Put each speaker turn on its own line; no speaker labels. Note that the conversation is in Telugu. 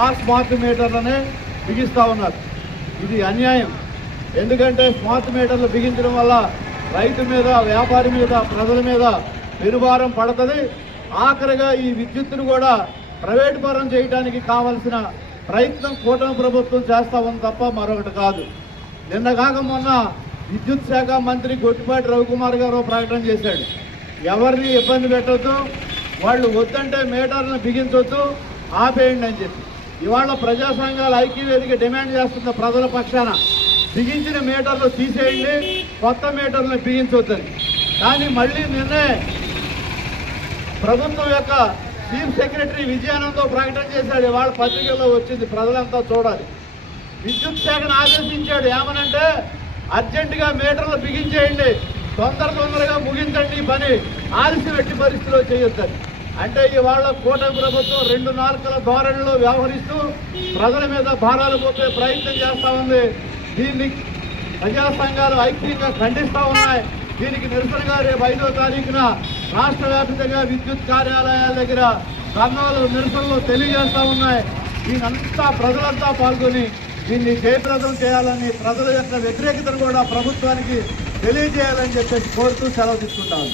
ఆ స్మార్ట్ మీటర్లనే బిగిస్తూ ఉన్నారు. ఇది అన్యాయం. ఎందుకంటే స్మార్ట్ మీటర్లు బిగించడం వల్ల రైతు మీద వ్యాపారి మీద ప్రజల మీద పెనుభారం పడుతుంది. ఆఖరిగా ఈ విద్యుత్తును కూడా ప్రైవేట్ పరం చేయడానికి కావలసిన ప్రయత్నం కూటమి ప్రభుత్వం చేస్తా ఉంది తప్ప మరొకటి కాదు. నిన్న కాక మొన్న విద్యుత్ శాఖ మంత్రి గొట్టిపాటి రవికుమార్ గారు ప్రకటన చేశాడు. ఎవరిని ఇబ్బంది పెట్టొద్దు వాళ్ళు వద్దంటే మీటర్లను బిగించొద్దు ఆపేయండి అని చెప్పి. ఇవాళ ప్రజా సంఘాల ఐక్యవేదిక డిమాండ్ చేస్తున్న ప్రజల పక్షాన బిగించిన మీటర్లు తీసేయండి కొత్త మీటర్లను బిగించవద్దని కానీ మళ్ళీ నిన్నే ప్రభుత్వం యొక్క చీఫ్ సెక్రటరీ విజయానందో ప్రకటన చేశాడు ఇవాళ పత్రికల్లో వచ్చింది ప్రజలంతా చూడాలి. విద్యుత్ శాఖను ఆదేశించాడు ఏమనంటే అర్జెంటుగా మీటర్లు బిగించేయండి తొందర తొందరగా ముగించండి పని ఆలస్యం ఎట్టి పరిస్థితిలో చేయొద్దని. అంటే ఇవాళ కూటమి ప్రభుత్వం రెండు నాలుకల ధోరణిలో వ్యవహరిస్తూ ప్రజల మీద భారాలు పోతే ప్రయత్నం చేస్తా ఉంది. దీన్ని ప్రజా సంఘాలు ఐక్యంగా ఖండిస్తూ ఉన్నాయి. దీనికి నిరసనగా రేపు ఐదో తారీఖున రాష్ట్ర వ్యాప్తంగా విద్యుత్ కార్యాలయాల దగ్గర ధర్నాలు నిరసనలు తెలియజేస్తూ ఉన్నాయి. దీనంతా ప్రజలంతా పాల్గొని దీన్ని జయప్రదం చేయాలని ప్రజల యొక్క వ్యతిరేకతను కూడా ప్రభుత్వానికి తెలియజేయాలని చెప్పేసి కోరుతూ సెలవు తీసుకుంటాను.